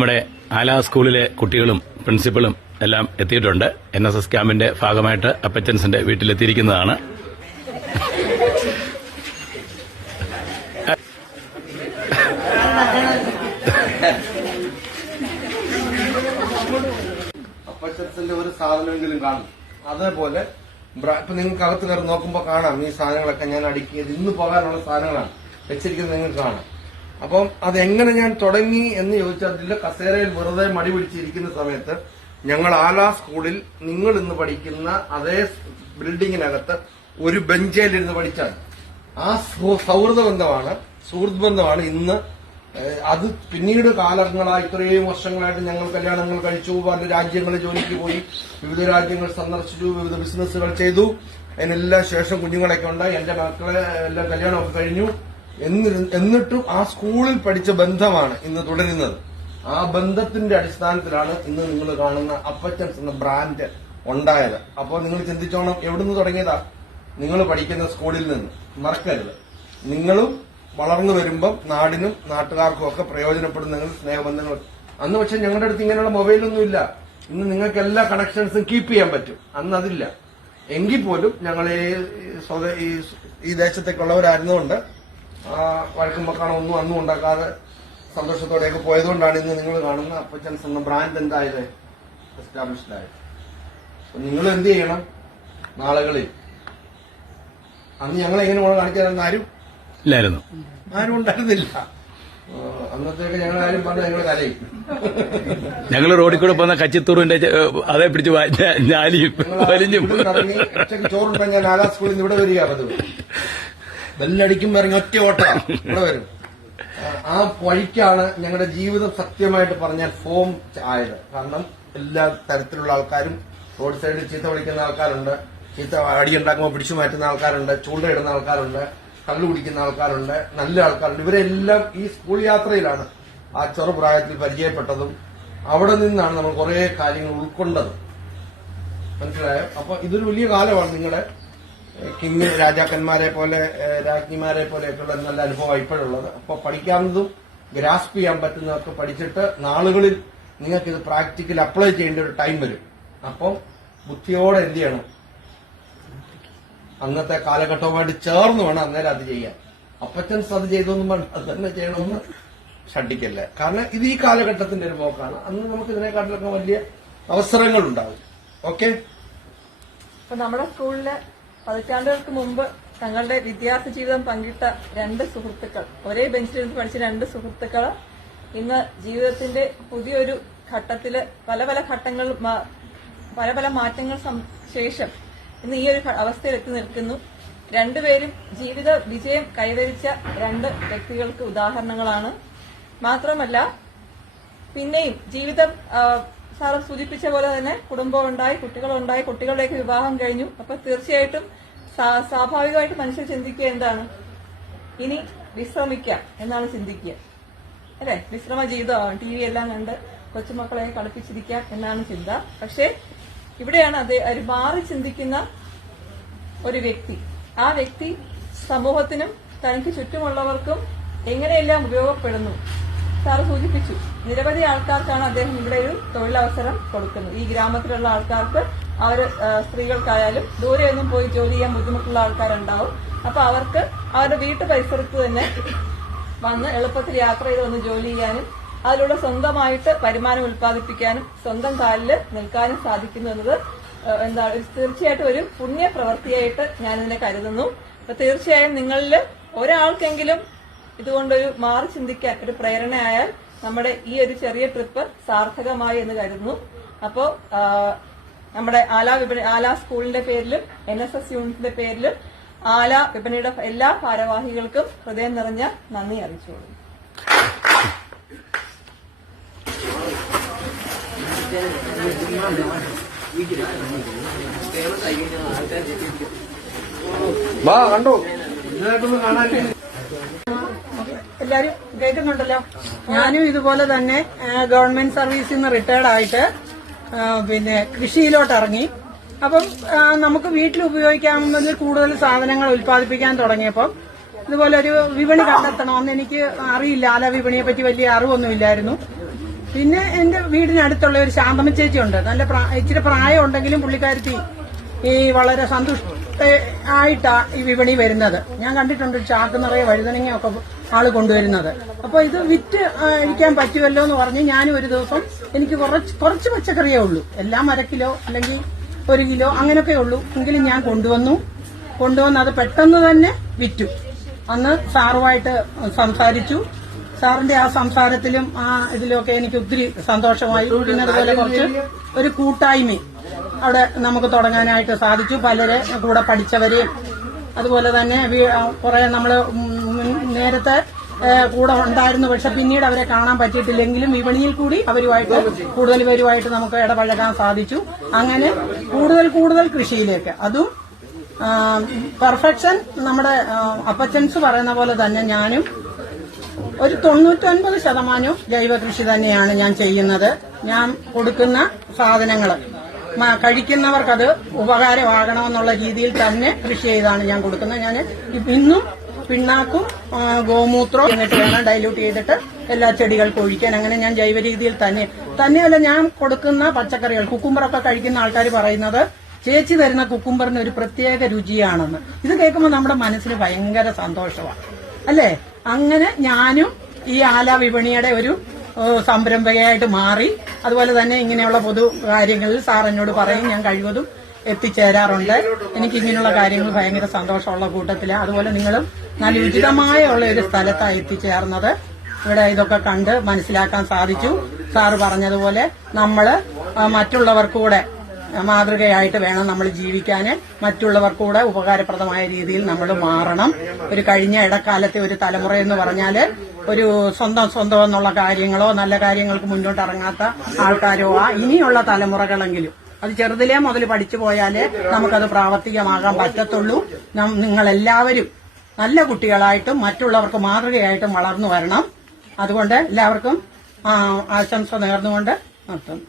നമ്മുടെ ആല സ്കൂളിലെ കുട്ടികളും പ്രിൻസിപ്പളും എല്ലാം എത്തിയിട്ടുണ്ട്. NSS ക്യാമ്പിന്റെ ഭാഗമായിട്ട് അപ്പച്ചൻസിന്റെ വീട്ടിലെത്തിയിരിക്കുന്നതാണ്. അപ്പച്ചൻസിന്റെ ഒരു സാധനമെങ്കിലും കാണും. അതേപോലെ ഇപ്പൊ നിങ്ങൾക്ക് അകത്ത് കയറി നോക്കുമ്പോൾ കാണാം ഈ സാധനങ്ങളൊക്കെ ഞാൻ അടുക്കിയത് ഇന്ന് പോകാനുള്ള സാധനങ്ങളാണ് വെച്ചിരിക്കുന്നത്, നിങ്ങൾക്ക് കാണാം. അപ്പം അതെങ്ങനെ ഞാൻ തുടങ്ങി എന്ന് ചോദിച്ചാൽ അതിൽ കസേരയിൽ വെറുതെ മടി പിടിച്ചിരിക്കുന്ന സമയത്ത് ഞങ്ങൾ ആല സ്കൂളിൽ നിങ്ങൾ ഇന്ന് പഠിക്കുന്ന അതേ ബിൽഡിങ്ങിനകത്ത് ഒരു ബെഞ്ചിലിരുന്ന് പഠിച്ചാൽ ആ സുഹൃത്ത് ബന്ധമാണ് ഇന്ന്. അത് പിന്നീട് കാലങ്ങളായി ഇത്രയും വർഷങ്ങളായിട്ട് ഞങ്ങൾ കല്യാണങ്ങൾ കഴിച്ചു, പല രാജ്യങ്ങളിൽ ജോലിക്ക് പോയി, വിവിധ രാജ്യങ്ങൾ സന്ദർശിച്ചു, വിവിധ ബിസിനസ്സുകൾ ചെയ്തു. അതിനെല്ലാം ശേഷം കുഞ്ഞുങ്ങളൊക്കെ ഉണ്ടായി, എന്റെ മക്കളെ എല്ലാം കല്യാണമൊക്കെ കഴിഞ്ഞു. എന്നിട്ടും ആ സ്കൂളിൽ പഠിച്ച ബന്ധമാണ് ഇന്ന് തുടരുന്നത്. ആ ബന്ധത്തിന്റെ അടിസ്ഥാനത്തിലാണ് ഇന്ന് നിങ്ങൾ കാണുന്ന അപ്പച്ചൻസ് എന്ന ബ്രാൻഡ് ഉണ്ടായത്. അപ്പോൾ നിങ്ങൾ ചിന്തിച്ചോണം, എവിടുന്ന് തുടങ്ങിയതാ? നിങ്ങൾ പഠിക്കുന്ന സ്കൂളിൽ നിന്ന്. മറക്കരുത്, നിങ്ങളും വളർന്നു വരുമ്പം നാടിനും നാട്ടുകാർക്കും ഒക്കെ പ്രയോജനപ്പെടുന്ന സ്നേഹബന്ധങ്ങൾ. അന്ന് പക്ഷെ ഞങ്ങളുടെ അടുത്ത് ഇങ്ങനെയുള്ള മൊബൈലൊന്നും ഇല്ല. ഇന്ന് നിങ്ങൾക്ക് എല്ലാ കണക്ഷൻസും കീപ്പ് ചെയ്യാൻ പറ്റും. അന്ന് അതില്ല. എങ്കിൽ പോലും ഞങ്ങൾ ഈ ദേശത്തേക്കുള്ളവരായിരുന്നുകൊണ്ട് വഴക്കും വെക്കാണോ ഒന്നും അന്നും ഉണ്ടാക്കാതെ സന്തോഷത്തോടെയൊക്കെ പോയതുകൊണ്ടാണ് ഇന്ന് നിങ്ങൾ കാണുന്ന അപ്പച്ചൻസ് എന്ന ബ്രാൻഡ് എന്തായത് എസ്റ്റാബ്ലിഷ്ഡ് ആയത്. നിങ്ങൾ എന്ത് ചെയ്യണം? നാളുകളിൽ അന്ന് ഞങ്ങൾ എങ്ങനെ കാണിച്ചു തരാൻ ആരും ഉണ്ടായിരുന്നില്ല. അന്നത്തേക്ക് ഞങ്ങൾ ആരും പറഞ്ഞ ഞങ്ങൾ കരയും. ഞങ്ങൾ റോഡിൽ കൂടെ പോകുന്ന കച്ചിത്തൂറിന്റെ അതേ പിടിച്ച് ഇറങ്ങി ഉച്ചയ്ക്ക് ചോറുണ്ടെങ്കിൽ ഞാൻ ആലാ സ്കൂളിൽ നിന്ന് ഇവിടെ വരിക. പതിവ് ബെല്ലടിക്കുമ്പോ ഇറങ്ങി ഒറ്റ ഓട്ട ഇവിടെ വരും. ആ വഴിക്കാണ് ഞങ്ങളുടെ ജീവിതം സത്യമായിട്ട് പറഞ്ഞാൽ ഫോം ആയത്. കാരണം എല്ലാ തരത്തിലുള്ള ആൾക്കാരും റോഡ് സൈഡിൽ ചീത്ത വിളിക്കുന്ന ആൾക്കാരുണ്ട്, ചീത്ത അടിയുണ്ടാക്കുമ്പോൾ പിടിച്ചു മാറ്റുന്ന ആൾക്കാരുണ്ട്, ചൂണ്ടയിടുന്ന ആൾക്കാരുണ്ട്, കള്ളു കുടിക്കുന്ന ആൾക്കാരുണ്ട്, നല്ല ആൾക്കാരുണ്ട്. ഇവരെല്ലാം ഈ സ്കൂൾ യാത്രയിലാണ് ആ ചെറുപ്രായത്തിൽ പരിചയപ്പെട്ടതും അവിടെ നിന്നാണ് നമ്മൾ കുറെ കാര്യങ്ങൾ ഉൾക്കൊണ്ടത്. മനസ്സിലായോ? അപ്പൊ ഇതൊരു വലിയ കാലമാണ്. നിങ്ങളുടെ കിങ് രാജാക്കന്മാരെ പോലെ രാജ്ഞിമാരെ പോലെയൊക്കെയുള്ള നല്ല അനുഭവം ഇപ്പോഴുള്ളത്. അപ്പൊ പഠിക്കാവുന്നതും ഗ്രാസ്പ് ചെയ്യാൻ പറ്റുന്നതൊക്കെ പഠിച്ചിട്ട് നാളുകളിൽ നിങ്ങൾക്ക് ഇത് പ്രാക്ടിക്കൽ അപ്ലൈ ചെയ്യേണ്ട ഒരു ടൈം വരും. അപ്പം ബുദ്ധിയോടെ എന്ത് ചെയ്യണം? അന്നത്തെ കാലഘട്ടവുമായിട്ട് ചേർന്ന് വേണം അന്നേരം അത് ചെയ്യാൻ. അപ്പച്ചൻസ് അത് ചെയ്തൊന്നും വേണ്ട, അത് തന്നെ ചെയ്യണമെന്ന് ഷഡിക്കല്ലേ. കാരണം ഇത് ഈ കാലഘട്ടത്തിന്റെ ഒരു പോക്കാണ്. അന്ന് നമുക്ക് ഇതിനെക്കാട്ടിലൊക്കെ വലിയ അവസരങ്ങൾ ഉണ്ടാവും. ഓക്കെ. ഇപ്പൊ നമ്മുടെ സ്കൂളില് പതിറ്റാണ്ടുകൾക്ക് മുമ്പ് തങ്ങളുടെ വിദ്യാർത്ഥി ജീവിതം പങ്കിട്ട രണ്ട് സുഹൃത്തുക്കൾ, ഒരേ ബെഞ്ചിലിരുന്ന് പഠിച്ച രണ്ട് സുഹൃത്തുക്കൾ ഇന്ന് ജീവിതത്തിന്റെ പുതിയൊരു ഘട്ടത്തില് പല പല മാറ്റങ്ങൾ ശേഷം ഇന്ന് ഈ ഒരു അവസ്ഥയിൽ എത്തി നിൽക്കുന്നു. രണ്ടുപേരും ജീവിത വിജയം കൈവരിച്ച രണ്ട് വ്യക്തികൾക്ക് ഉദാഹരണങ്ങളാണ്. മാത്രമല്ല പിന്നെയും ജീവിതം സാറ് സൂചിപ്പിച്ച പോലെ തന്നെ കുടുംബമുണ്ടായി, കുട്ടികളുണ്ടായി, കുട്ടികളുടെയൊക്കെ വിവാഹം കഴിഞ്ഞു. അപ്പൊ തീർച്ചയായിട്ടും സ്വാഭാവികമായിട്ട് മനുഷ്യർ ചിന്തിക്കുക എന്താണ്? ഇനി വിശ്രമിക്കാം എന്നാണ് ചിന്തിക്കുക, അല്ലെ? വിശ്രമ ജീവിതമാണ്, TV എല്ലാം കണ്ട് കൊച്ചുമക്കളെ കളിപ്പിച്ചിരിക്കാം എന്നാണ് ചിന്ത. പക്ഷെ ഇവിടെയാണ് ഒരു മാറി ചിന്തിക്കുന്ന ഒരു വ്യക്തി. ആ വ്യക്തി സമൂഹത്തിനും തനിക്ക് ചുറ്റുമുള്ളവർക്കും എങ്ങനെയെല്ലാം ഉപയോഗപ്പെടുന്നു. സാറ് സൂചിപ്പിച്ചു, നിരവധി ആൾക്കാർക്കാണ് അദ്ദേഹം ഇവിടെ ഒരു തൊഴിലവസരം കൊടുക്കുന്നത്. ഈ ഗ്രാമത്തിലുള്ള ആൾക്കാർക്ക്, സ്ത്രീകൾക്കായാലും ദൂരെയൊന്നും പോയി ജോലി ചെയ്യാൻ ബുദ്ധിമുട്ടുള്ള ആൾക്കാരുണ്ടാവും. അപ്പൊ അവർക്ക് അവരുടെ വീട്ടു പരിസരത്ത് തന്നെ വന്ന് എളുപ്പത്തിൽ യാത്ര ചെയ്ത് വന്ന് ജോലി ചെയ്യാനും അതിലൂടെ സ്വന്തമായിട്ട് വരുമാനം ഉൽപ്പാദിപ്പിക്കാനും സ്വന്തം കാലിൽ നിൽക്കാനും സാധിക്കുന്നു എന്നത് തീർച്ചയായിട്ടും ഒരു പുണ്യ പ്രവൃത്തിയായിട്ട് ഞാനിതിനെ കരുതുന്നു. അപ്പൊ തീർച്ചയായും നിങ്ങളിൽ ഒരാൾക്കെങ്കിലും ഇതുകൊണ്ടൊരു മാറി ചിന്തിക്കാൻ ഒരു പ്രേരണയായാൽ നമ്മുടെ ഈ ഒരു ചെറിയ ട്രിപ്പ് സാർത്ഥകമായി എന്ന് കരുതുന്നു. അപ്പോ നമ്മുടെ ആല സ്കൂളിന്റെ പേരിലും NSS യൂണിറ്റിന്റെ പേരിലും ആല വിപണിയുടെ എല്ലാ ഭാരവാഹികൾക്കും ഹൃദയം നിറഞ്ഞ നന്ദി അറിയിച്ചോളൂ. കണ്ടോ എല്ലാരും കേൾക്കുന്നുണ്ടല്ലോ. ഞാനും ഇതുപോലെ തന്നെ ഗവൺമെന്റ് സർവീസിൽ നിന്ന് റിട്ടയർഡ് ആയിട്ട് കൃഷിയിലോട്ട് ഇറങ്ങി. അപ്പം നമുക്ക് വീട്ടിൽ ഉപയോഗിക്കാവുന്നതിൽ കൂടുതൽ സാധനങ്ങൾ ഉൽപ്പാദിപ്പിക്കാൻ തുടങ്ങിയപ്പം ഇതുപോലെ ഒരു വിപണി കണ്ടെത്തണമെന്ന് എനിക്ക് അറിയില്ല. ആല വിപണിയെ പറ്റി വലിയ അറിവൊന്നുമില്ലായിരുന്നു. പിന്നെ എന്റെ വീടിനടുത്തുള്ള ഒരു ശാന്തമ്മ ചേച്ചി ഉണ്ട്. നല്ല ഇച്ചിരി പ്രായം ഉണ്ടെങ്കിലും പുള്ളിക്കാരത്തി ഈ വളരെ ആയിട്ടാ ഈ വിപണി വരുന്നത്. ഞാൻ കണ്ടിട്ടുണ്ട് ചാക്ക് നിറയെ വഴുതനങ്ങയൊക്കെ ആള് കൊണ്ടുവരുന്നത്. അപ്പൊ ഇത് വിറ്റ് ഇരിക്കാൻ പറ്റുമല്ലോ എന്ന് പറഞ്ഞ് ഞാനും ഒരു ദിവസം എനിക്ക് കുറച്ച് പച്ചക്കറിയേ ഉള്ളൂ, എല്ലാം 1 കിലോ അല്ലെങ്കിൽ 1 കിലോ അങ്ങനെയൊക്കെ ഉള്ളൂ. എങ്കിലും ഞാൻ കൊണ്ടുവന്ന് അത് പെട്ടെന്ന് തന്നെ വിറ്റു. അന്ന് സാറുമായിട്ട് സംസാരിച്ചു. സാറിന്റെ ആ സംസാരത്തിലും ആ ഇതിലൊക്കെ എനിക്ക് ഒത്തിരി സന്തോഷമായി. പിന്നെ അതുപോലെ കുറച്ച് ഒരു കൂട്ടായ്മ അവിടെ നമുക്ക് തുടങ്ങാനായിട്ട് സാധിച്ചു. പലരെ കൂടെ പഠിച്ചവരെയും അതുപോലെ തന്നെ കുറെ നമ്മള് നേരത്തെ കൂടെ ഉണ്ടായിരുന്നു, പക്ഷെ പിന്നീട് അവരെ കാണാൻ പറ്റിയിട്ടില്ലെങ്കിലും വിപണിയിൽ കൂടി കൂടുതൽ നമുക്ക് ഇടപഴകാൻ സാധിച്ചു. അങ്ങനെ കൂടുതൽ കൃഷിയിലേക്ക്, അതും പെർഫെക്ഷൻ അപ്പച്ചൻസ് പറയുന്ന പോലെ തന്നെ ഞാനും ഒരു 99% ജൈവ കൃഷി തന്നെയാണ് ഞാൻ ചെയ്യുന്നത്. ഞാൻ കൊടുക്കുന്ന സാധനങ്ങൾ കഴിക്കുന്നവർക്കത് ഉപകാരമാകണമെന്നുള്ള രീതിയിൽ തന്നെ കൃഷി ചെയ്താണ് ഞാൻ കൊടുക്കുന്നത്. ഞാൻ ഇന്നും പിണ്ണാക്കും ഗോമൂത്രവും എന്നിട്ട് വേണം ഡൈല്യൂട്ട് ചെയ്തിട്ട് എല്ലാ ചെടികൾക്കും ഒഴിക്കാൻ. അങ്ങനെ ഞാൻ ജൈവ രീതിയിൽ തന്നെയല്ല ഞാൻ കൊടുക്കുന്ന പച്ചക്കറികൾ. കുക്കുംബറൊക്കെ കഴിക്കുന്ന ആൾക്കാർ പറയുന്നത് ചേച്ചി തരുന്ന കുക്കുംബറിന് ഒരു പ്രത്യേക രുചിയാണെന്ന്. ഇത് കേൾക്കുമ്പോൾ നമ്മുടെ മനസ്സിന് ഭയങ്കര സന്തോഷമാണ്, അല്ലേ? അങ്ങനെ ഞാനും ഈ ആല വിപണിയുടെ ഒരു സംരംഭകയായിട്ട് മാറി. അതുപോലെ തന്നെ ഇങ്ങനെയുള്ള പൊതു കാര്യങ്ങളിൽ സാർ എന്നോട് പറയും, ഞാൻ കഴിവതും എത്തിച്ചേരാറുണ്ട്. എനിക്ക് ഇങ്ങനെയുള്ള കാര്യങ്ങൾ ഭയങ്കര സന്തോഷമുള്ള കൂട്ടത്തിലാണ്. അതുപോലെ നിങ്ങളും നല്ല ഉചിതമായ ഉള്ള ഒരു സ്ഥലത്താണ് എത്തിച്ചേർന്നത്. ഇവിടെ ഇതൊക്കെ കണ്ട് മനസ്സിലാക്കാൻ സാധിച്ചു. സാറ് പറഞ്ഞതുപോലെ നമ്മള് മറ്റുള്ളവർക്കൂടെ മാതൃകയായിട്ട് വേണം നമ്മൾ ജീവിക്കാന്. മറ്റുള്ളവർക്കൂടെ ഉപകാരപ്രദമായ രീതിയിൽ നമ്മൾ മാറണം. ഒരു കഴിഞ്ഞ ഇടക്കാലത്തെ ഒരു തലമുറ എന്ന് പറഞ്ഞാല് ഒരു സ്വന്തം എന്നുള്ള കാര്യങ്ങളോ നല്ല കാര്യങ്ങൾക്ക് മുന്നോട്ട് ഇറങ്ങാത്ത ആൾക്കാരോ ഇനിയുള്ള തലമുറകളെങ്കിലും അത് ചെറുതിലേ മുതൽ പഠിച്ചു പോയാലേ നമുക്കത് പ്രാവർത്തികമാകാൻ പറ്റത്തുള്ളൂ. നിങ്ങളെല്ലാവരും നല്ല കുട്ടികളായിട്ടും മറ്റുള്ളവർക്ക് മാതൃകയായിട്ടും വളർന്നു വരണം. അതുകൊണ്ട് എല്ലാവർക്കും ആശംസ നേർന്നുകൊണ്ട് നിർത്തുന്നു.